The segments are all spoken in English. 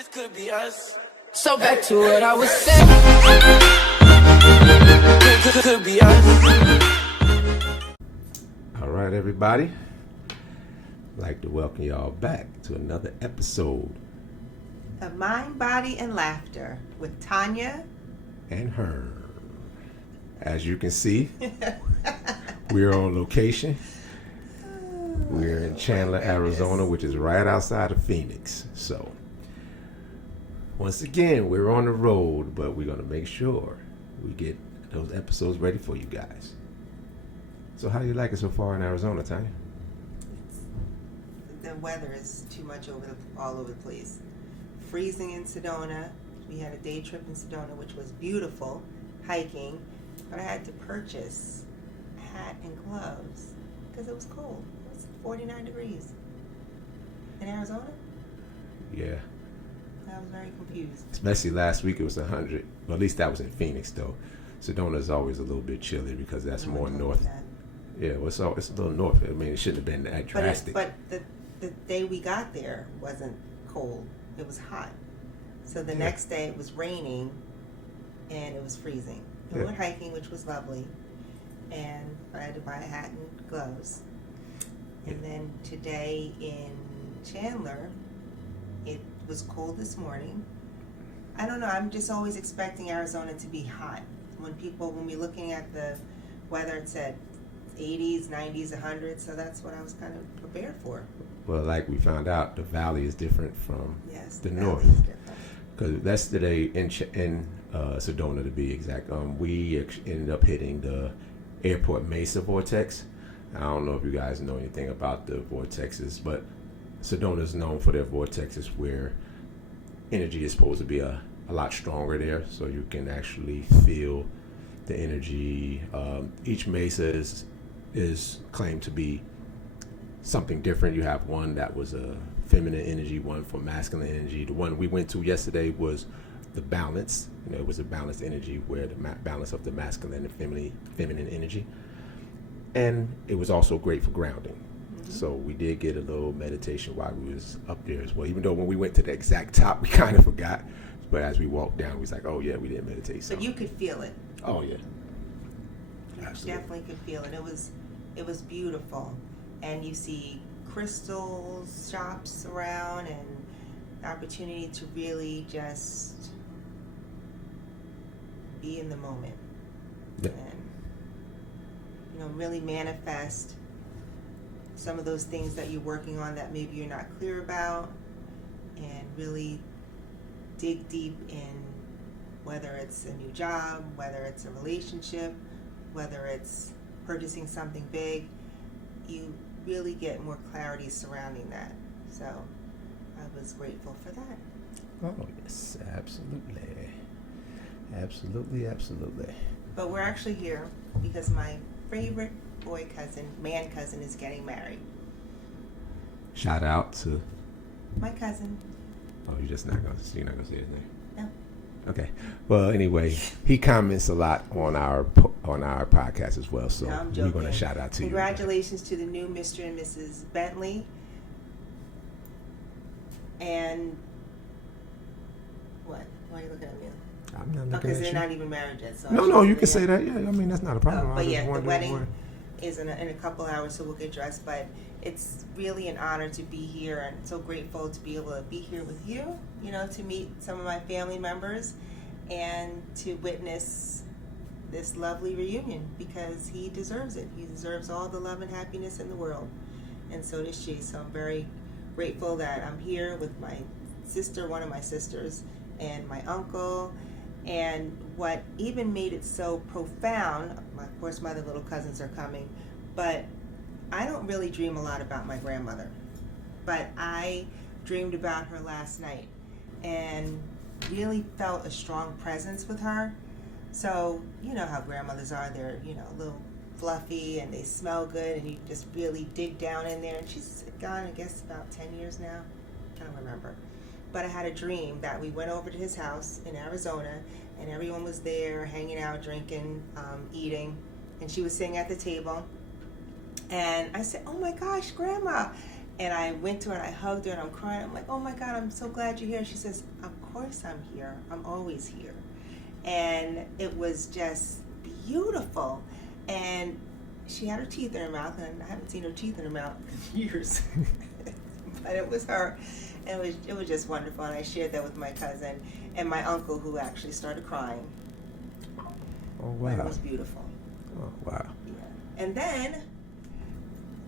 This could be us. So back to what I was saying. Could be us. All right, everybody. I'd like to welcome y'all back to another episode of Mind, Body, and Laughter with Tanya and Herm. As you can see, we're on location. We're in Chandler, Arizona, which is right outside of Phoenix. So, once again, we're on the road, but we're going to make sure we get those episodes ready for you guys. So, how do you like it so far in Arizona, Tanya? The weather is too much all over the place. Freezing in Sedona. We had a day trip in Sedona, which was beautiful, hiking, but I had to purchase a hat and gloves because it was cold. It was 49 degrees in Arizona. Yeah. I was very confused. Especially last week, it was 100. Well, at least that was in Phoenix, though. Sedona is always a little bit chilly because that's more north. Yeah, well, it's a little north. I mean, it shouldn't have been that drastic. But the day we got there wasn't cold. It was hot. So the next day it was raining and it was freezing. We went hiking, which was lovely. And I had to buy a hat and gloves. And then today in Chandler, it was cold this morning. I don't know. I'm just always expecting Arizona to be hot. When we're looking at the weather, it said 80s, 90s, 100s. So that's what I was kind of prepared for. Well, like we found out, the valley is different from the north. Because yesterday in Sedona, to be exact, we ended up hitting the Airport Mesa vortex. I don't know if you guys know anything about the vortexes, but Sedona is known for their vortexes where energy is supposed to be a lot stronger there, so you can actually feel the energy. Each mesa is claimed to be something different. You have one that was a feminine energy, one for masculine energy. The one we went to yesterday was the balance. It was a balanced energy where the balance of the masculine and feminine energy. And it was also great for grounding. Mm-hmm. So we did get a little meditation while we was up there as well. Even though when we went to the exact top, we kind of forgot. But as we walked down, we was like, oh yeah, we did meditate. But you could feel it. Oh yeah. Absolutely. Definitely could feel it. It was beautiful. And you see crystals, shops around, and the opportunity to really just be in the moment. Yep. And really manifest some of those things that you're working on that maybe you're not clear about, and really dig deep in whether it's a new job, whether it's a relationship, whether it's purchasing something big. You really get more clarity surrounding that. So I was grateful for that. Oh, yes, absolutely. Absolutely. But we're actually here because my favorite man cousin is getting married. Shout out to my cousin. Oh, you're not gonna say his name? No. Okay. Well, anyway, he comments a lot on our podcast as well, so we're going to shout out to you. Congratulations to the new Mr. and Mrs. Bentley. And what? Why are you looking at me? I'm not looking at you. Because they're not even married yet. So no, you can say that. Yeah, I mean, that's not a problem. But yeah, the wedding is in a couple hours, so we'll get dressed. But it's really an honor to be here, and so grateful to be able to be here with you, to meet some of my family members and to witness this lovely reunion, because he deserves it. He deserves all the love and happiness in the world, and so does she. So I'm very grateful that I'm here with my sister, one of my sisters, and my uncle. And what even made it so profound, of course my other little cousins are coming, but I don't really dream a lot about my grandmother. But I dreamed about her last night and really felt a strong presence with her. So, you know how grandmothers are. They're, a little fluffy and they smell good, and you just really dig down in there. And she's gone, I guess, about 10 years now. I don't remember. But I had a dream that we went over to his house in Arizona, and everyone was there hanging out, drinking, eating, and she was sitting at the table. And I said, oh my gosh, Grandma. And I went to her and I hugged her and I'm crying. I'm like, oh my God, I'm so glad you're here. She says, of course I'm here. I'm always here. And it was just beautiful. And she had her teeth in her mouth, and I haven't seen her teeth in her mouth in years. But it was her. And it was just wonderful. And I shared that with my cousin and my uncle, who actually started crying. Oh, wow. It was beautiful. Oh, wow. Yeah. And then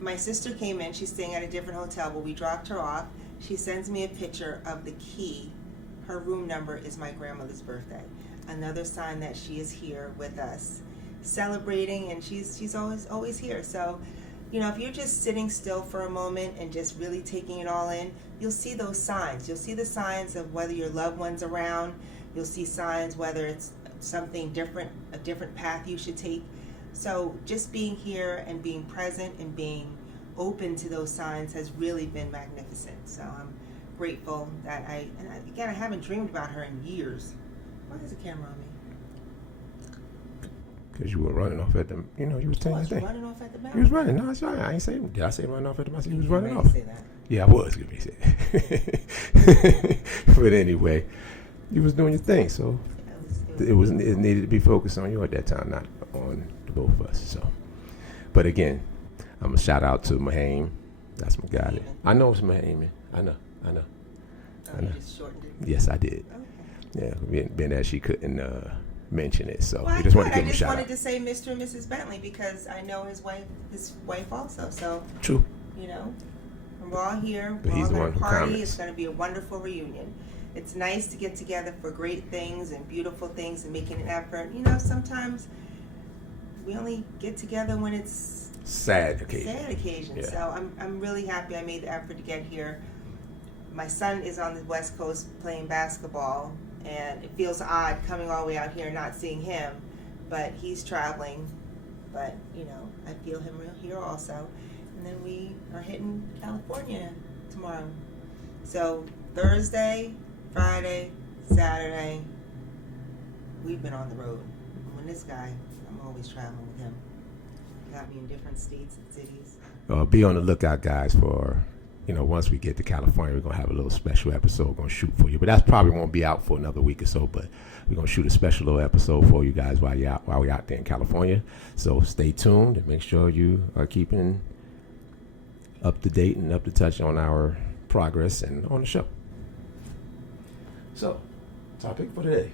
my sister came in. She's staying at a different hotel, but we dropped her off. She sends me a picture of the key. Her room number is my grandmother's birthday. Another sign that she is here with us, celebrating, and she's always here. So, you know, if you're just sitting still for a moment and just really taking it all in, you'll see those signs. You'll see the signs of whether your loved one's around. You'll see signs whether it's something different, a different path you should take. So just being here and being present and being open to those signs has really been magnificent. So I'm grateful that I haven't dreamed about her in years. Why is the camera on me? Because you were running off at the, you were telling your thing. Running off at the mouth? You was running. No, sorry, I ain't saying. Did I say running off at the mouth? You was running off. Say that. Yeah, I was going to say that. But anyway, you was doing your thing, so it needed to be focused on you at that time, not on the both of us. So, but again, I'm gonna shout out to Mahaim. That's my guy. I know it's Mahaim. I know. Oh, you just shortened it? Yes, I did. Okay. Yeah, being that she couldn't mention it, so Well, we just wanted to give him a I just shout wanted out. to say Mr. and Mrs. Bentley because I know his wife also. So True. And we're all here. But We're he's all the one going to who party. comments. It's going to be a wonderful reunion. It's nice to get together for great things and beautiful things and making an effort. Sometimes we only get together when it's Sad occasion. Yeah. So I'm really happy I made the effort to get here. My son is on the West Coast playing basketball, and it feels odd coming all the way out here and not seeing him, but he's traveling. But, I feel him here also. And then we are hitting California tomorrow. So Thursday, Friday, Saturday, we've been on the road. And this guy, I'm always traveling with him. Got me in different states and cities. Be on the lookout, guys, for, once we get to California, we're going to have a little special episode we're going to shoot for you. But that probably won't be out for another week or so, but we're going to shoot a special little episode for you guys while we're out there in California. So stay tuned and make sure you are keeping up to date and up to touch on our progress and on the show. So, topic for today.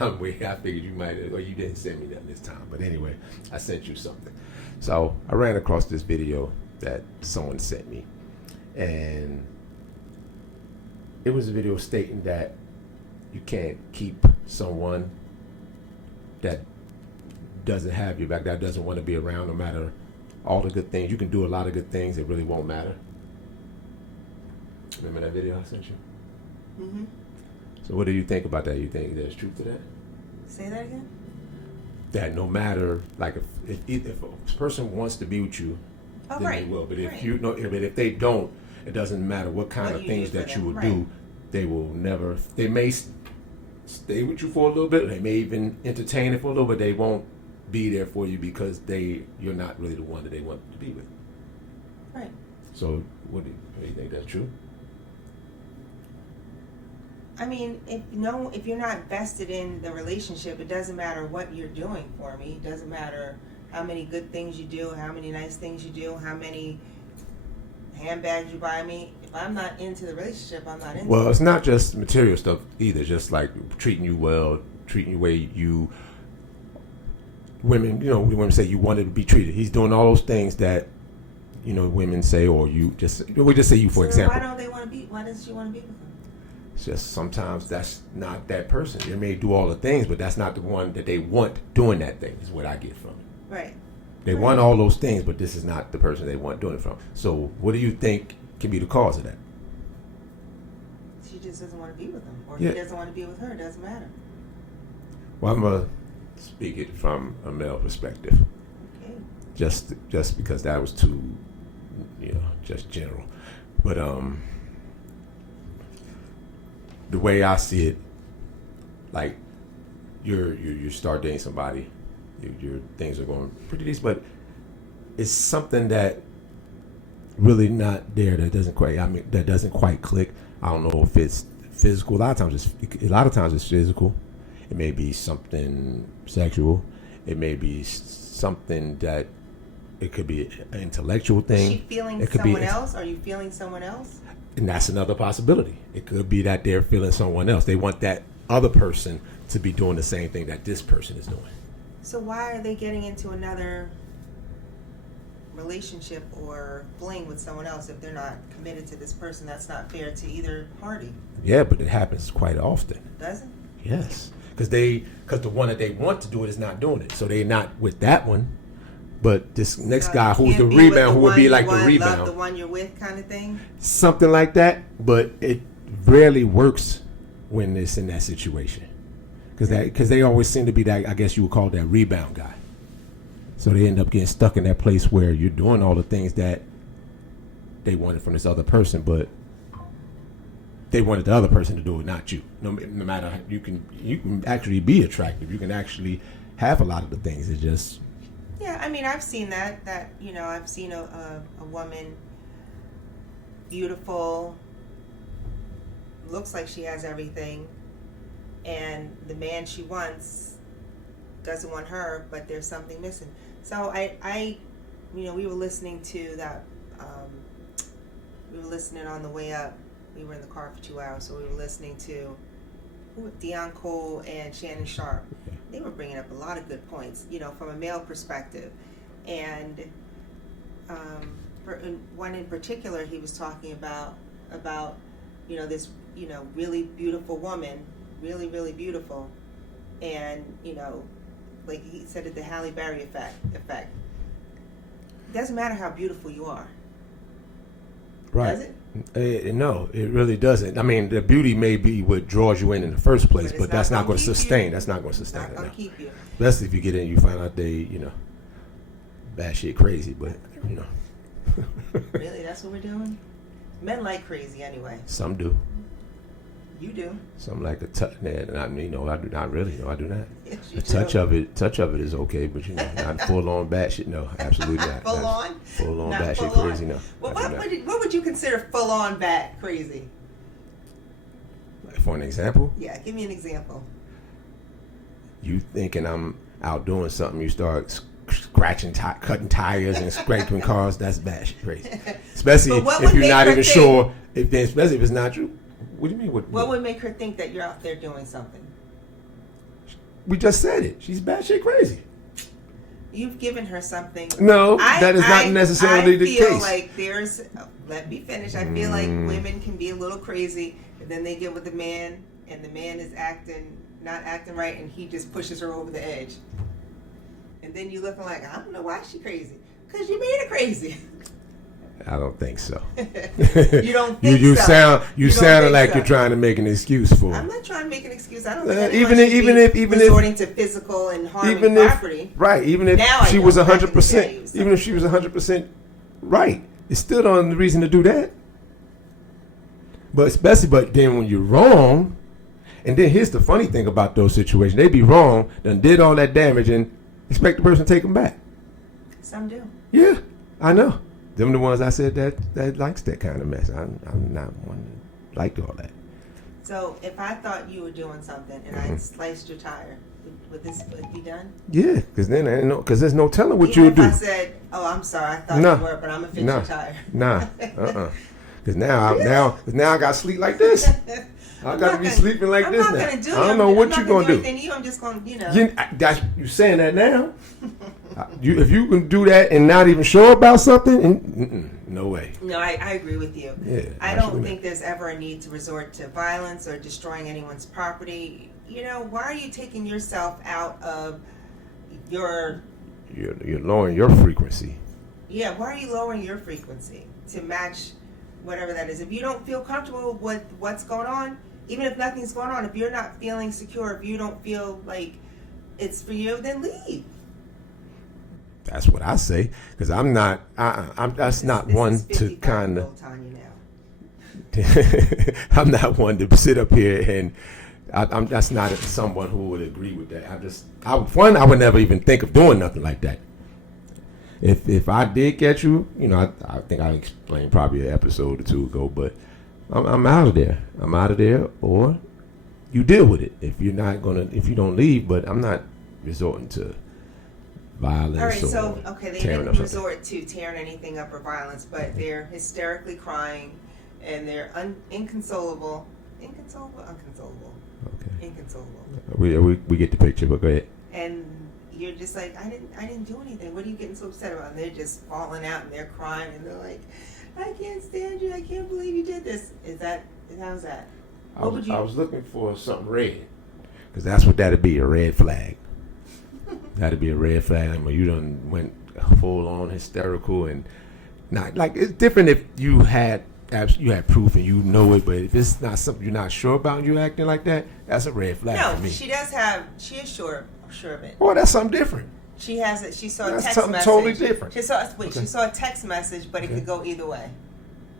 I figured you might have, or you didn't send me that this time. But anyway, I sent you something. So I ran across this video that someone sent me. And it was a video stating that you can't keep someone that doesn't have your back, that doesn't want to be around no matter all the good things. You can do a lot of good things, it really won't matter. Remember that video I sent you? Mm-hmm. So what do you think about that? You think there's truth to that? Say that again? That no matter, like if a person wants to be with you, then they will. But if they don't, it doesn't matter what kind of things that you will do. They will never. They may stay with you for a little bit. They may even entertain it for a little bit. They won't be there for you because you're not really the one that they want to be with. Right. So what do you think that's true? I mean, if you're not vested in the relationship, it doesn't matter what you're doing for me. It doesn't matter how many good things you do, how many nice things you do, how many handbags you buy me. If I'm not into the relationship, I'm not into it. Well, it's not just material stuff either. Just like treating you well, treating you the way you women say you wanted to be treated. He's doing all those things that women say, or we just say you for example. Why does she want to be with him? It's just sometimes that's not that person. They may do all the things, but that's not the one that they want doing that thing, is what I get from it. Right. They want all those things, but this is not the person they want doing it from. So what do you think can be the cause of that? She just doesn't want to be with him. Or he doesn't want to be with her. It doesn't matter. Well, I'm going to speak it from a male perspective. Okay. Just because that was too, just general. But the way I see it, you start dating somebody, your things are going pretty decent, but it's something that really not there. That doesn't quite click. I don't know if it's physical. A lot of times it's physical. It may be something sexual. It may be something that it could be an intellectual thing. Is she feeling someone else? Are you feeling someone else? And that's another possibility. It could be that they're feeling someone else. They want that other person to be doing the same thing that this person is doing. So why are they getting into another relationship or fling with someone else if they're not committed to this person? That's not fair to either party. Yeah, but it happens quite often. Does it? Yes, because the one that they want to do it is not doing it, so they're not with that one. But this next guy, who's the rebound, who would be like the rebound, love the one you're with, kind of thing. Something like that. But it rarely works when it's in that situation, because they always seem to be that. I guess you would call that rebound guy. So they end up getting stuck in that place where you're doing all the things that they wanted from this other person, but they wanted the other person to do it, not you. No matter how, you can actually be attractive. You can actually have a lot of the things. It's just. Yeah, I mean, I've seen that I've seen a woman, beautiful, looks like she has everything, and the man she wants doesn't want her, but there's something missing. So I we were listening to that, we were listening on the way up. We were in the car for 2 hours, so we were listening to Dion Cole and Shannon Sharp. They were bringing up a lot of good points, from a male perspective. And one in particular, he was talking about this, really beautiful woman, really, really beautiful. And, like he said, the Halle Berry effect. It doesn't matter how beautiful you are. Right. Does it? No, it really doesn't. I mean, the beauty may be what draws you in the first place, but that's not going to sustain. That's not going to sustain it. Not going to keep you. Especially if you get in, you find out they, bad shit crazy. But Really, that's what we're doing. Men like crazy anyway. Some do. You do. Some like a touch. I do not really. No, I do not. Yes, A touch of it is okay, but not full on bad shit. No, absolutely not. Full on. Full on Not bad shit full on. crazy. No. Well, what would you consider full on bad crazy? For an example, Yeah, give me an example. you thinking I'm out doing something, you start scratching, cutting tires and scraping cars. That's bad shit crazy. Especially if you're not even sure. Especially if it's not true. What do you mean? What would make her think that you're out there doing something? We just said it. She's bad shit crazy. You've given her something. No, that is not necessarily the case. I feel like there's. Let me finish. I feel like women can be a little crazy, and then they get with the man, and the man is not acting right, and he just pushes her over the edge. And then you looking like, I don't know why she's crazy, because you made her crazy. I don't think so. You don't think you so? You sounded like you're trying to make an excuse for it. I'm not trying to make an excuse. I don't think even if resorting to physical and harming property. Even if she was 100%, even if she was 100% right, it's still not a reason to do that. But then when you're wrong, and then here's the funny thing about those situations: they be wrong, then did all that damage, and expect the person to take them back. Some do. Yeah, I know. Them the ones I said that likes that kind of mess. I'm not one that liked all that. So if I thought you were doing something and I sliced your tire, would this be done? Yeah, because then there's no telling what you would do. If I said, "Oh, I'm sorry, I thought you were, but I'm gonna fix your tire." Nah, Because now I got to sleep like this. I got to be sleeping like this now. I'm not gonna do it. I don't know what you're gonna do. I'm just gonna, You saying that now? If you can do that and not even sure about something, no way. No, I agree with you. Yeah, I don't think there's ever a need to resort to violence or destroying anyone's property. Why are you taking yourself out of your... You're lowering your frequency. Yeah, why are you lowering your frequency to match whatever that is? If you don't feel comfortable with what's going on, even if nothing's going on, if you're not feeling secure, if you don't feel like it's for you, then leave. That's what I say, because I'm not. That's not one to kind of. I'm not one to sit up here and. That's not someone who would agree with that. I would never even think of doing nothing like that. if I did catch you, you know, I think I explained probably an episode or two ago, but I'm out of there. I'm out of there, or you deal with it. If you don't leave, but I'm not resorting to violence. All right, or so they tearing didn't up resort to tearing anything up or violence, but they're hysterically crying and they're inconsolable. Unconsolable. Okay. Inconsolable. We get the picture, but go ahead. And you're just like, I didn't do anything. What are you getting so upset about? And they're just falling out and they're crying and they're like, I can't stand you. I can't believe you did this. How's that? I was looking for something red, because that's what that'd be, a red flag. That'd be a red flag when you done went full on hysterical and not like it's different if you had proof and you know it, but if it's not something you're not sure about and you acting like that, that's a red flag for me. No, she is sure of it. Oh, that's something different. She has it. She saw a That's text something message. totally different. She saw a text message, but it could go either way.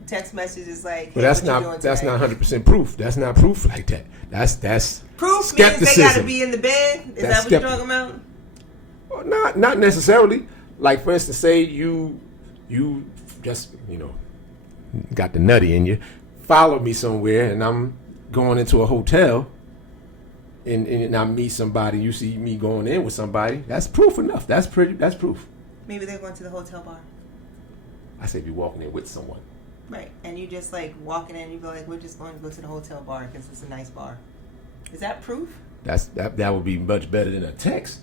Text message is like, but hey, that's what you not doing that's today? not 100% proof. That's not proof like that. That's proof skepticism. means they got to be in the bed. Is That's that what you're talking about? Well, not necessarily. Like, for instance, say you just got the nutty in you, followed me somewhere, and I'm going into a hotel, and I meet somebody. You see me going in with somebody. That's proof enough. That's proof. Maybe they're going to the hotel bar. I say be walking in with someone. Right, and you just like walking in, you go like, we're just going to go to the hotel bar because it's a nice bar. Is that proof? That would be much better than a text.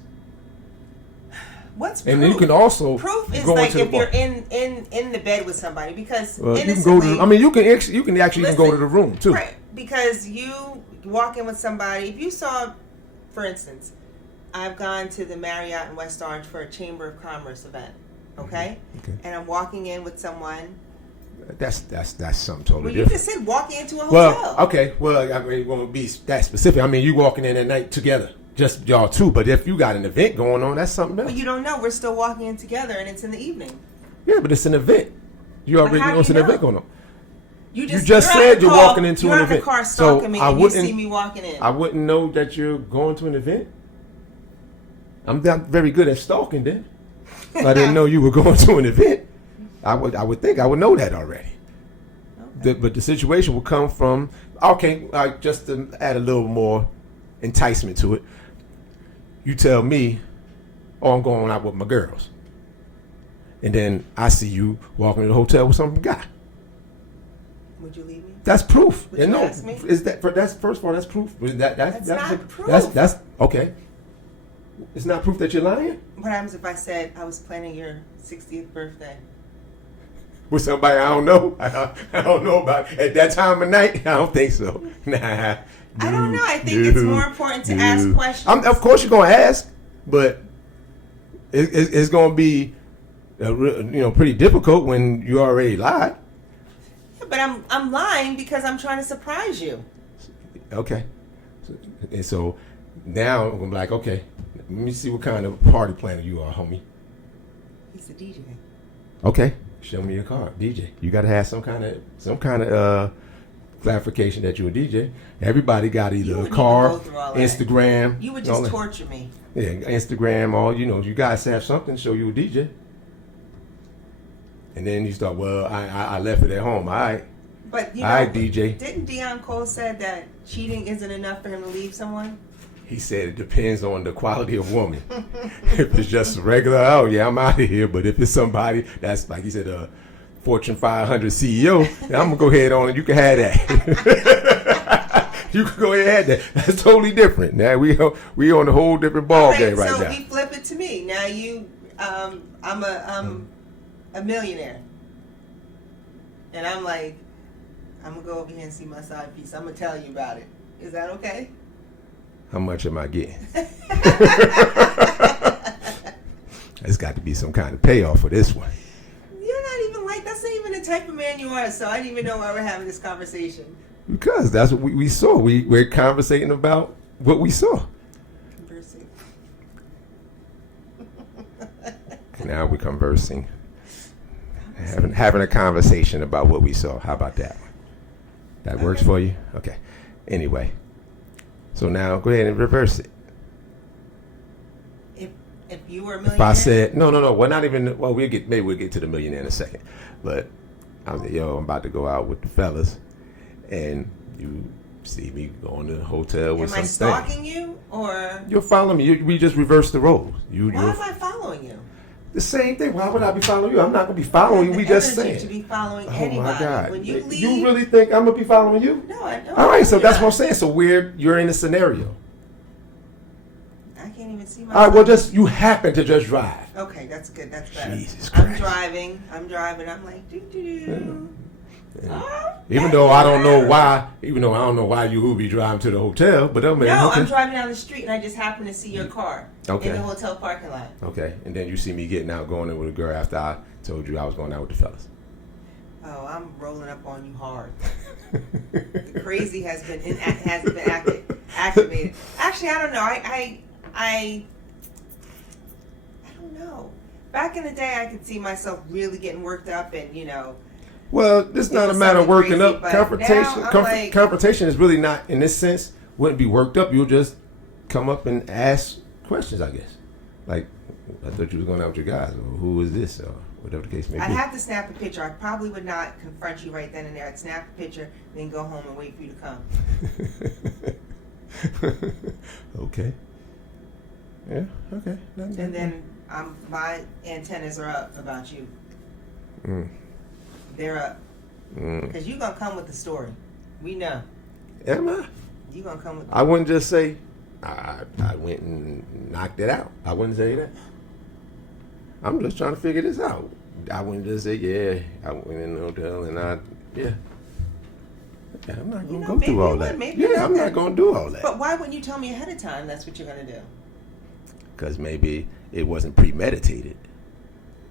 What's proof? And then you can also proof is go like into the if you're bar. in the bed with somebody, because You can innocently, go to. I mean, you can actually even go to the room too. right? Because you walk in with somebody. If you saw, for instance, I've gone to the Marriott in West Orange for a Chamber of Commerce event, okay? Okay. And I'm walking in with someone. That's something totally Well, you different. just said walking into a hotel. Well, okay. Well, I mean, it won't be that specific. I mean, you walking in at night together, just y'all two. But if you got an event going on, that's something else. But you don't know. We're still walking in together, and it's in the evening. Yeah, but it's an event. You already how know do it's you an know? event going on. You just you're said you're walking into you're an at the event. car So stalking me, I and you wouldn't- see me walking in. I wouldn't know that you're going to an event. I'm not very good at stalking, then. I didn't know you were going to an event. I would think I would know that already. Okay. But the situation will come from, okay, just to add a little more enticement to it, you tell me, oh, I'm going out with my girls. And then I see you walking to the hotel with some guy. Would you leave me? That's proof. Would you ask me? That's first of all, that's proof. That's not proof. That's okay. It's not proof that you're lying? What happens if I said I was planning your 60th birthday? With somebody I don't know. I don't know about at that time of night. I don't think so. Nah. I don't know. I think it's more important to ask questions. Of course, you're gonna ask, but it's gonna be, pretty difficult when you already lied. Yeah, but I'm lying because I'm trying to surprise you. Okay. And so now I'm gonna be like, okay, let me see what kind of party planner you are, homie. He's a DJ. Okay. Show me your card, DJ. You got to have some kind of clarification that you're a DJ. Everybody got either a car, Instagram. You would just torture me. Yeah, Instagram. You guys have something. Show you a DJ. And then you start. Well, I left it at home. All right. But all right, DJ. Didn't Deion Cole said that cheating isn't enough for him to leave someone? He said it depends on the quality of woman. If it's just regular, oh yeah, I'm out of here. But if it's somebody that's like he said, a Fortune 500 CEO, then I'm gonna go ahead on and you can have that. You can go ahead and have that. That's totally different. Now we on a whole different ball game right now. So we flip it to me. Now I'm a millionaire, and I'm like, I'm gonna go over here and see my side piece. I'm gonna tell you about it. Is that okay? How much am I getting? There's got to be some kind of payoff for this one. You're not even that's not even the type of man you are, so I didn't even know why we're having this conversation. Because that's what we saw. We're conversating about what we saw. Conversing. Now we're conversing. Having a conversation about what we saw. How about that? That works for you? Okay. Anyway. So now go ahead and reverse it. If you were a If millionaire? I said no, well, not even. Well, maybe we'll get to the millionaire in a second. But I was like, yo, I'm about to go out with the fellas, and you see me going to the hotel with Am I some stalking you, or You're following me. We just reversed the roles. why am I following you? The same thing. Why would I be following you? I'm not gonna be following you. We just saying saying. To be following Oh anybody. my God! When you leave, You really think I'm gonna be following you? No, I don't. All right, so You're that's not. what I'm saying. So you're in a scenario. I can't even see my. All right, well, you happen to just drive. Okay, that's good. That's better. Jesus I'm Christ. driving. I'm like, doo doo doo. Oh, Even though I don't know why you would be driving to the hotel, but I mean, No, okay. I'm driving down the street and I just happen to see your car Okay. in the hotel parking lot. Okay, and then you see me getting out, going in with a girl after I told you I was going out with the fellas. Oh, I'm rolling up on you hard. The crazy has been activated. Actually, I don't know. I don't know. Back in the day, I could see myself really getting worked up and Well, it's not a matter of working crazy, up. but Confrontation, now I'm like- confrontation is really not, in this sense, wouldn't be worked up. You'll just come up and ask questions, I guess. Like, I thought you was going out with your guys, or who is this, or whatever the case may be. I'd have to snap a picture. I probably would not confront you right then and there. I'd snap a picture, then go home and wait for you to come. Okay. Yeah, okay. And then my antennas are up about you. Mm. They're up. Mm. Because you're going to come with the story. We know. Am I? You're going to come with I wouldn't just say, I went and knocked it out. I wouldn't say that. I'm just trying to figure this out. I wouldn't just say, yeah, I went in the hotel and yeah. Okay, I'm not going to go maybe through all you would, that. maybe Yeah, you I'm would. not going to do all that. But why wouldn't you tell me ahead of time that's what you're going to do? Because maybe it wasn't premeditated.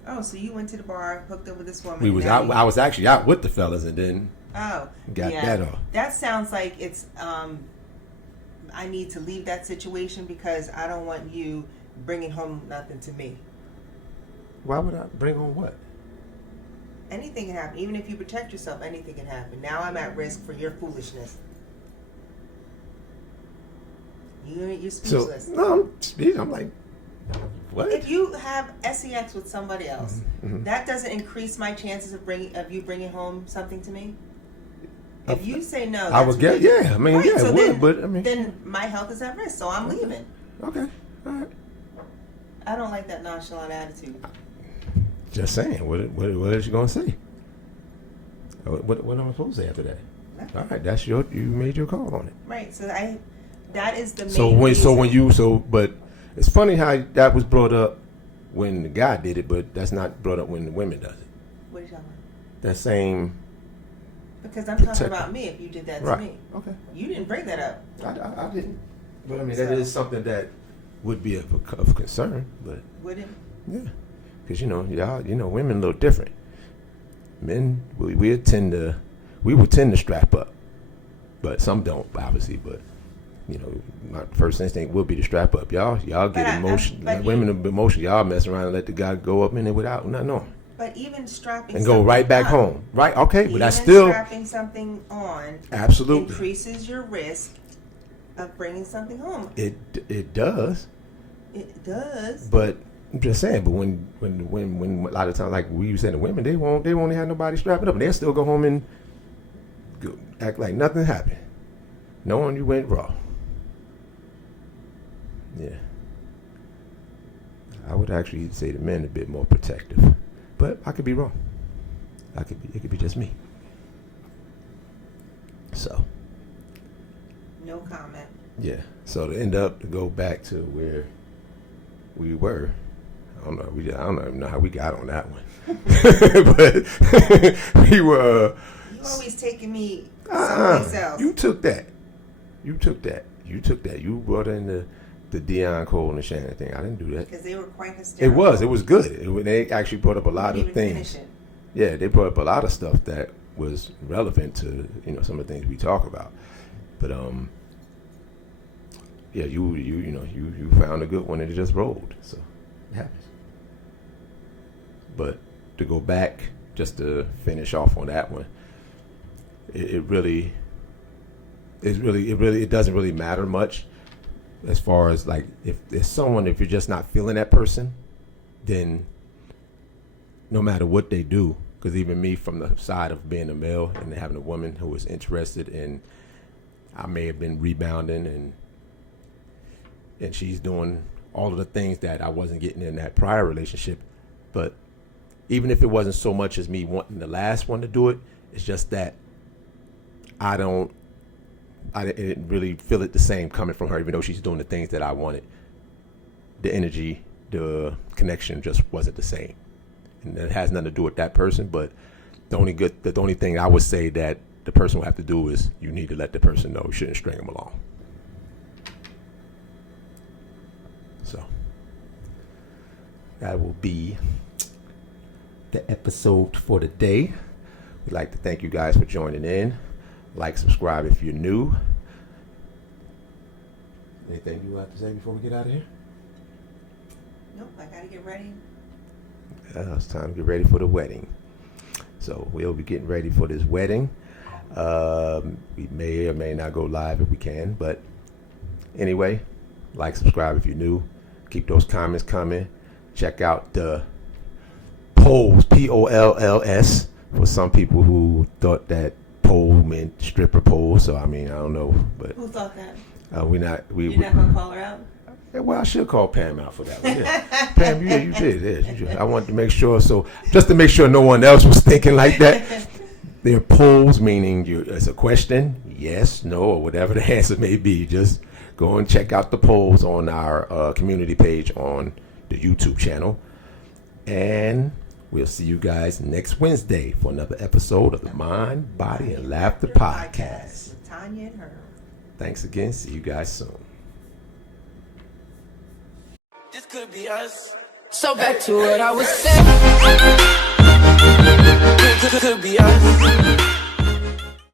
Oh, so you went to the bar, hooked up with this woman. We was now out. I was actually out with the fellas, and then Oh, got yeah. that off. That sounds like it's. I need to leave that situation because I don't want you bringing home nothing to me. Why would I bring on what? Anything can happen. Even if you protect yourself, anything can happen. Now I'm at risk for your foolishness. You're So speechless. no, I'm like, what? If you have sex with somebody else, Mhm. that doesn't increase my chances of you bringing home something to me. If you say no, I would get, yeah. I mean, Right, yeah, so it would, then- but I mean, then my health is at risk, so I'm leaving. okay, all right. I don't like that nonchalant attitude. Just saying. What is you gonna say? What am I supposed to say after that? All right, that's you made your call on it. Right. So that is the main. But it's funny how that was brought up when the guy did it, but that's not brought up when the women does it. What are you talking about? That same. Because I'm talking Protect- about me. If you did that Right. to me, Okay. you didn't bring that up. I didn't. But I mean, So- that is something that would be of concern. But Wouldn't? yeah, because women a little different. Men, we would tend to strap up, but some don't, obviously. But my first instinct would be to strap up. Y'all get emotion. Women are emotional. Y'all mess around and let the guy go up in it without not knowing, But even strapping and go something right back on, home. Right? Okay, but Even that's still strapping something on absolutely. increases your risk of bringing something home. It does. It does. But I'm just saying. But when a lot of times, like we said, the women they won't have nobody strapping up, and they'll still go home and act like nothing happened, knowing you went raw. Yeah, I would actually say the men a bit more protective, but I could be wrong. It could be just me. So No comment. yeah. So to go back to where we were. I don't know even know how we got on that one. But we were. You always taking me someplace else. You took that. You brought in the Deion Cole and the Shannon thing. I didn't do that. Because they were quite hysterical. It was good. They actually brought up a lot of things. Yeah, they brought up a lot of stuff that was relevant to some of the things we talk about. But yeah, you found a good one and it just rolled. So it happens. But to go back, just to finish off on that one, it doesn't really matter much as far as like if there's someone, if you're just not feeling that person, then no matter what they do, because even me from the side of being a male and having a woman who was interested in, I may have been rebounding and she's doing all of the things that I wasn't getting in that prior relationship. But even if it wasn't so much as me wanting the last one to do it, it's just that I didn't really feel it the same coming from her, even though she's doing the things that I wanted. The energy, the connection just wasn't the same. And that has nothing to do with that person, but the only thing I would say that the person will have to do is you need to let the person know. You shouldn't string them along. So that will be the episode for the day. We'd like to thank you guys for joining in. Like, subscribe if you're new. Anything you have to say before we get out of here? Nope, I gotta get ready. It's time to get ready for the wedding. So we'll be getting ready for this wedding. We may or may not go live if we can, but anyway, like, subscribe if you're new. Keep those comments coming. Check out the polls, Polls, for some people who thought that pole meant stripper pole. So I mean, I don't know, but Who thought that? You're not gonna call her out? Well, I should call Pam out for that one. Yeah. Pam, you did. Yeah, I wanted to make sure. So just to make sure no one else was thinking like that. They're polls, meaning it's a question, yes, no, or whatever the answer may be. Just go and check out the polls on our community page on the YouTube channel. And we'll see you guys next Wednesday for another episode of the Mind, Body, and Laughter Podcast. With Tanya and her. Thanks again. See you guys soon. This could be us. So back to what I was saying. Could be us.